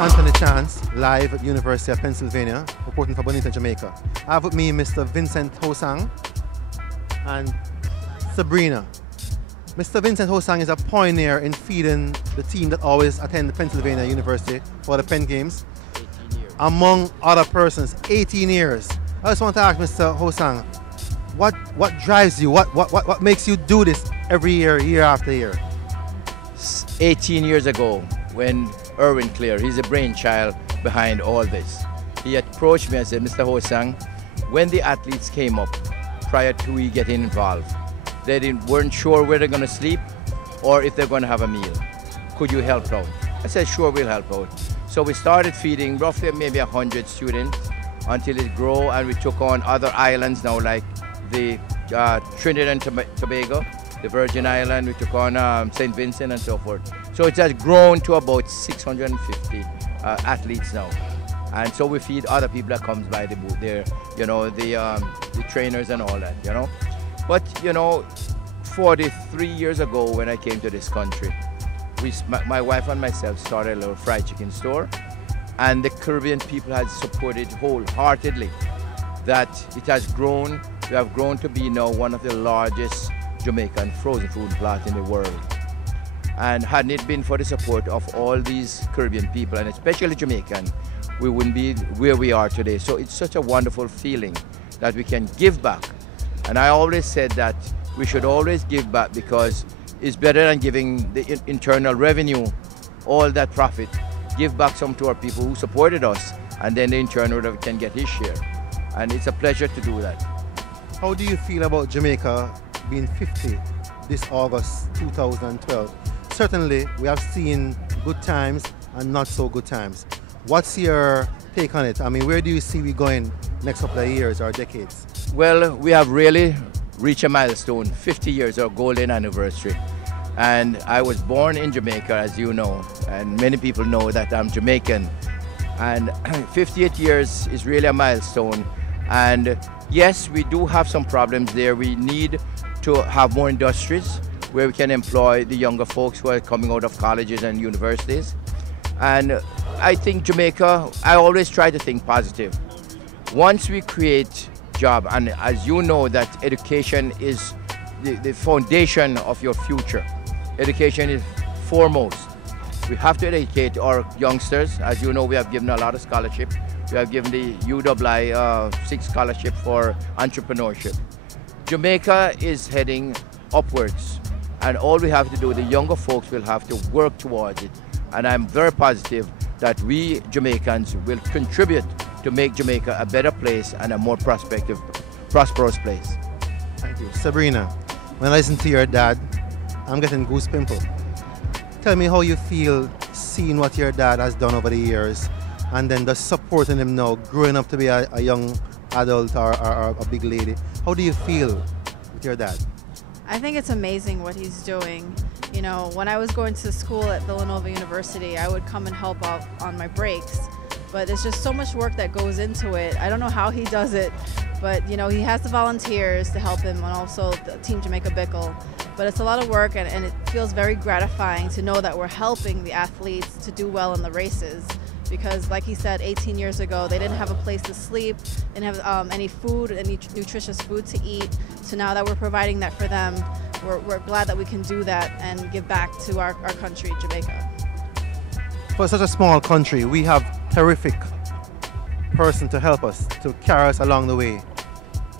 Anthony Chance, live at the University of Pennsylvania, reporting for Bonita Jamaica. I have with me Mr. Vincent Hosang and Sabrina. Mr. Vincent Hosang is a pioneer in feeding the team that always attend Pennsylvania University for the Penn Games. 18 years. Among other persons, 18 years. I just want to ask Mr. Hosang, what drives you? What makes you do this every year, year after year? 18 years ago, when Erwin Clear, he's a brainchild behind all this. He approached me and said, Mr. Hosang, when the athletes came up, prior to we getting involved, they weren't sure where they're going to sleep or if they're going to have a meal. Could you help out? I said, sure, we'll help out. So we started feeding roughly maybe 100 students until it grew, and we took on other islands now, like the Trinidad and Tobago, the Virgin Island, we took on St. Vincent and so forth. So it has grown to about 650 athletes now. And so we feed other people that comes by the booth there, you know, the trainers and all that, you know. But, you know, 43 years ago when I came to this country, my wife and myself started a little fried chicken store, and the Caribbean people had supported wholeheartedly that it has grown. We have grown to be now one of the largest Jamaican frozen food plants in the world. And hadn't it been for the support of all these Caribbean people, and especially Jamaican, we wouldn't be where we are today. So it's such a wonderful feeling that we can give back. And I always said that we should always give back, because it's better than giving the internal revenue, all that profit. Give back some to our people who supported us, and then the internal can get his share. And it's a pleasure to do that. How do you feel about Jamaica being 50 this August 2012? Certainly, we have seen good times and not so good times. What's your take on it? I mean, where do you see we going next couple of years or decades? Well, we have really reached a milestone, 50 years, our golden anniversary. And I was born in Jamaica, as you know, and many people know that I'm Jamaican. And 58 years is really a milestone. And yes, we do have some problems there. We need to have more industries where we can employ the younger folks who are coming out of colleges and universities. And I think Jamaica, I always try to think positive. Once we create jobs, and as you know that education is the foundation of your future. Education is foremost. We have to educate our youngsters. As you know, we have given a lot of scholarship. We have given the UWI 6 scholarship for entrepreneurship. Jamaica is heading upwards, and all we have to do, the younger folks will have to work towards it. And I'm very positive that we Jamaicans will contribute to make Jamaica a better place and a more prosperous place. Thank you. Sabrina, when I listen to your dad, I'm getting goose pimple. Tell me how you feel seeing what your dad has done over the years, and then just supporting him now, growing up to be a young adult or a big lady. How do you feel with your dad? I think it's amazing what he's doing. You know, when I was going to school at Villanova University, I would come and help out on my breaks. But there's just so much work that goes into it. I don't know how he does it, but you know, he has the volunteers to help him, and also the Team Jamaica Bickle. But it's a lot of work, and it feels very gratifying to know that we're helping the athletes to do well in the races. Because like he said, 18 years ago, they didn't have a place to sleep, didn't have any food, any nutritious food to eat. So now that we're providing that for them, we're glad that we can do that and give back to our country, Jamaica. For such a small country, we have terrific person to help us, to carry us along the way.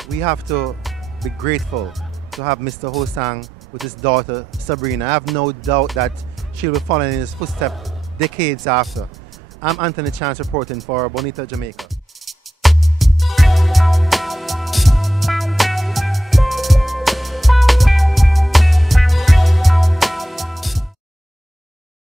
We have to be grateful to have Mr. Hosang with his daughter, Sabrina. I have no doubt that she'll be following in his footsteps decades after. I'm Anthony Chance reporting for Bonita Jamaica.